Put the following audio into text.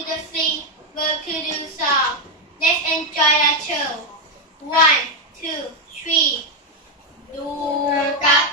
to the sing, verb to do song. Let's enjoy the show. 1, 2, 3. ดูกับ